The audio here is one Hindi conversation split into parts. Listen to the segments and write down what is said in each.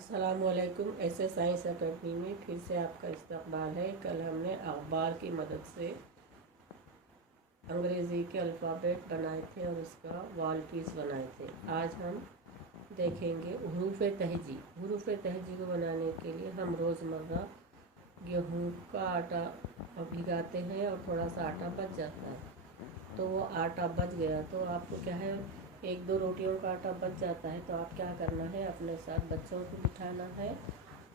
अस्सलामुअलैकुम। ऐसे साइंस अकेडमी में फिर से आपका इस्तकबाल है। कल हमने अखबार की मदद से अंग्रेज़ी के अल्फ़ाबेट बनाए थे और उसका वॉल पीस बनाए थे। आज हम देखेंगे हरूफ़ तहजी। हरूफ़ तहजी को बनाने के लिए हम रोज़मर्रा गेहूँ का आटा भिगाते हैं और थोड़ा सा आटा बच जाता है। तो वो आटा बच गया तो आपको क्या है, एक दो रोटियों का आटा बच जाता है तो आप क्या करना है, अपने साथ बच्चों को बिठाना है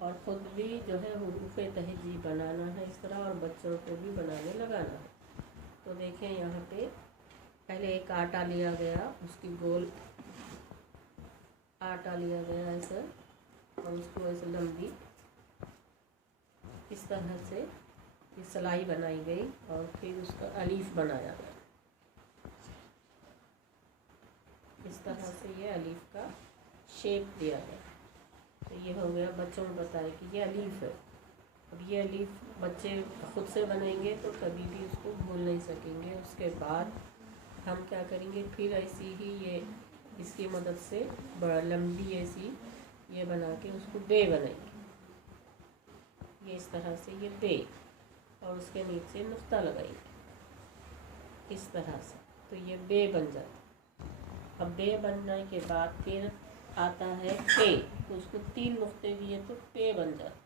और ख़ुद भी जो है हरूफ़ तहजी बनाना है इस तरह, और बच्चों को भी बनाने लगाना है। तो देखें यहाँ पे पहले एक आटा लिया गया, उसकी गोल आटा लिया गया ऐसे, और उसको ऐसे लंबी इस तरह से ये सिलाई बनाई गई और फिर उसका अलीफ बनाया गया। इस तरह से ये अलीफ का शेप दिया गया। तो ये हो गया, बच्चों को बताए कि ये अलीफ है। अब ये अलीफ बच्चे खुद से बनेंगे तो कभी भी उसको भूल नहीं सकेंगे। उसके बाद हम क्या करेंगे, फिर ऐसी ही ये इसकी मदद से बड़ा लंबी ऐसी ये बना के उसको बे बनाएंगे। ये इस तरह से ये बे, और उसके नीचे नुक्ता लगाएंगे इस तरह से, तो ये बे बन जाता है। अब बे बनने के बाद फिर आता है पे, तो उसको 3 नुक्ते दिए तो पे बन जाता है।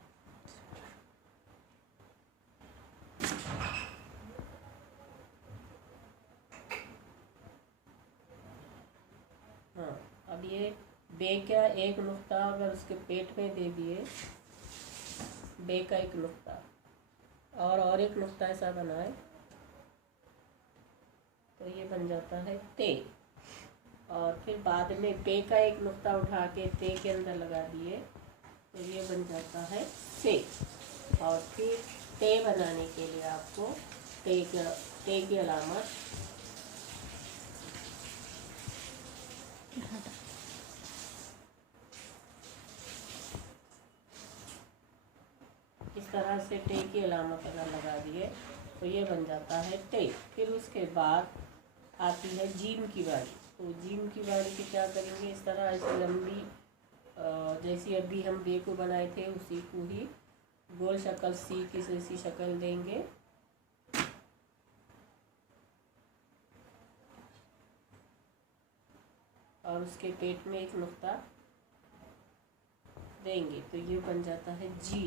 हाँ, अब ये बे का एक नुक्ता अगर उसके पेट में दे दिए, बे का एक नुक्ता और एक नुक्ता ऐसा बनाए तो ये बन जाता है ते। और फिर बाद में पे का एक नुक्ता उठा के ते के अंदर लगा दिए तो ये बन जाता है से। और फिर ते बनाने के लिए आपको ते की अलामत इस तरह से टे की अलामत अगर लगा दिए तो ये बन जाता है टे। फिर उसके बाद आती है जीम की बारी। तो जीम की बारी की क्या करेंगे, इस तरह ऐसे लंबी जैसी अभी हम बे को बनाए थे उसी को ही गोल शक्ल सी की जैसी शक्ल देंगे। और उसके पेट में एक नुक्ता देंगे तो ये बन जाता है जी।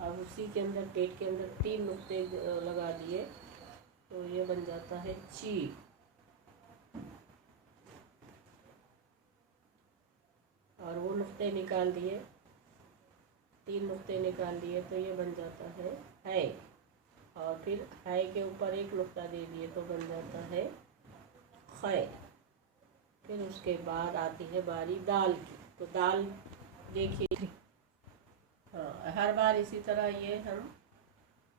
अब उसी के अंदर पेट के अंदर 3 नुक्ते लगा दिए तो ये बन जाता है ची। और वो नुक्ते निकाल दिए, 3 नुक्ते निकाल दिए तो ये बन जाता है। और फिर है के ऊपर एक नुक्ता दे दिए तो बन जाता है खे। फिर उसके बाद आती है बारी दाल की। तो दाल देखिए, हाँ, हर बार इसी तरह ये हम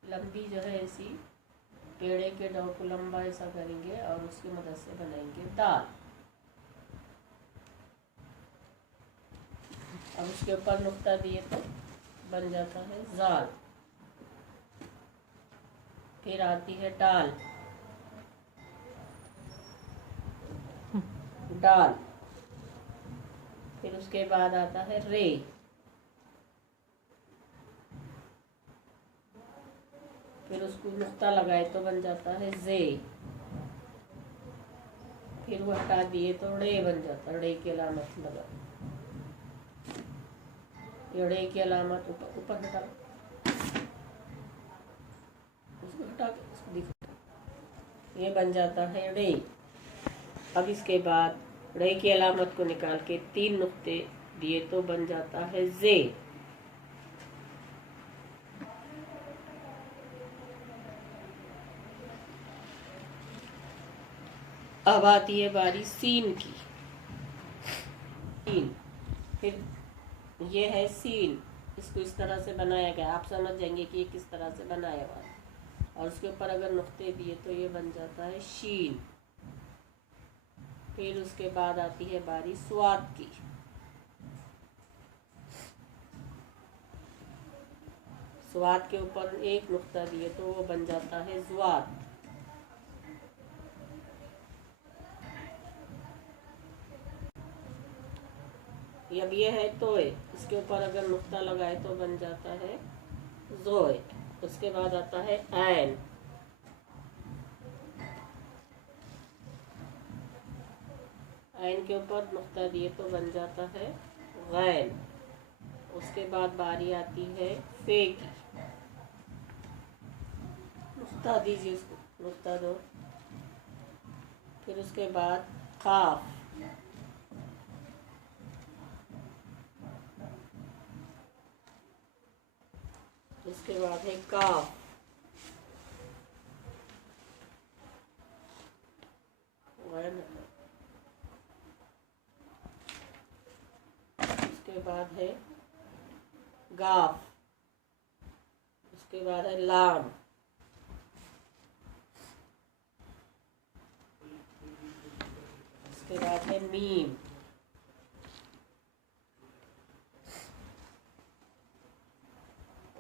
लंबी जो है ऐसी पेड़े के डोर को लंबा ऐसा करेंगे और उसकी मदद से बनाएंगे दाल। अब उसके ऊपर नुक्ता दिए तो बन जाता है जाल। फिर आती है डाल, डाल। फिर उसके बाद आता है रे। फिर उसको नुक्ता लगाए तो बन जाता है जे। फिर वो हटा दिए तो रे बन जाता है, रे की अलामत लगा, रे की अलामत ऊपर हटा, उसको हटा के उसको दिखा, ये बन जाता है रे। अब इसके बाद रे की अलामत को निकाल के 3 नुक्ते दिए तो बन जाता है जे। अब आती है बारी सीन की। सीन, फिर ये है सीन, इसको इस तरह से बनाया गया, आप समझ जाएंगे कि ये किस तरह से बनाया हुआ है। और उसके ऊपर अगर नुक्ते दिए तो ये बन जाता है शीन। फिर उसके बाद आती है बारी स्वाद की। स्वाद के ऊपर एक नुक्ता दिए तो वो बन जाता है ज्वाद। अब ये है तोय, इसके ऊपर अगर नुक्ता लगाए तो बन जाता है जोय। उसके बाद आता है ऐन, ऐन के ऊपर नुक्ता दिए तो बन जाता है गैन। उसके बाद बारी आती है फे की, नुक्ता दीजिए, उसको नुक्ता दो। फिर उसके बाद काफ, उसके बाद है काफ, उसके बाद है गाफ, उसके बाद है लाम, उसके बाद है मीम,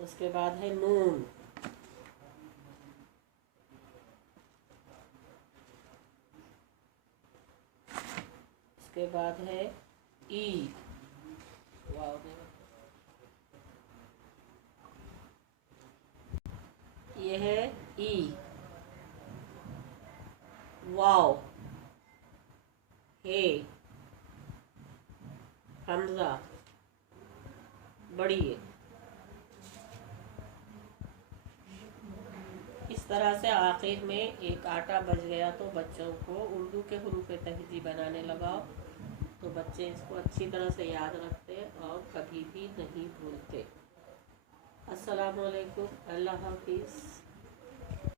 उसके बाद है नून, उसके बाद है ई, ये है ई, वाव, हे, हमजा, बड़ी है। इस तरह से आखिर में एक आटा बच गया तो बच्चों को उर्दू के हुरूफ तहजी बनाने लगाओ, तो बच्चे इसको अच्छी तरह से याद रखते और कभी भी नहीं भूलते। अस्सलामु अलैकुम, अल्लाह हाफिज़।